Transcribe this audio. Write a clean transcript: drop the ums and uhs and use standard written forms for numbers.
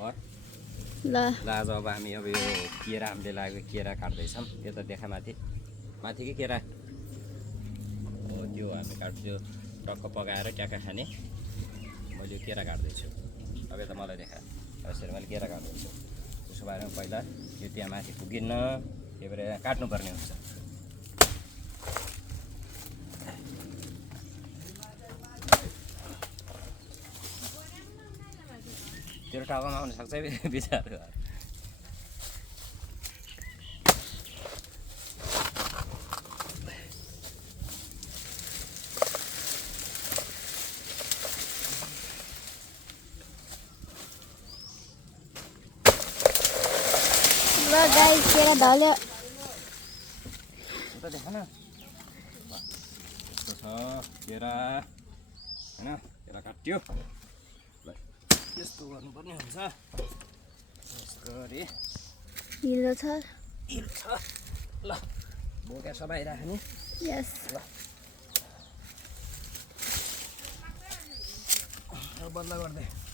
घर ल ल आज अब हामी अब यो केरा हामीले लागेको केरा काट्दैछौँ यो त देखा माथि कि केरा हो त्यो हामी काट्छु टक्क पकाएर ट्याक्का खाने मैले यो केरा काट्दैछु अब यता मलाई देखा यसरी मैले केरा काट्दैछु त्यसो भएर पहिला यो त्यहाँ माथि पुगिन्न त्यही भएर यहाँ काट्नुपर्ने हुन्छ तेरो टाउकोमा आउन सक्छ बिचार ल गाइस केरा ढल्यो उता देखा न यस्तो छ केरा होइन केरा काट्यो ल यस्तो गर्नुपर्ने हुन्छ यस्तो गरी हिलो छ ल बोका सबै राख्ने यस ल बल्ल गर्दै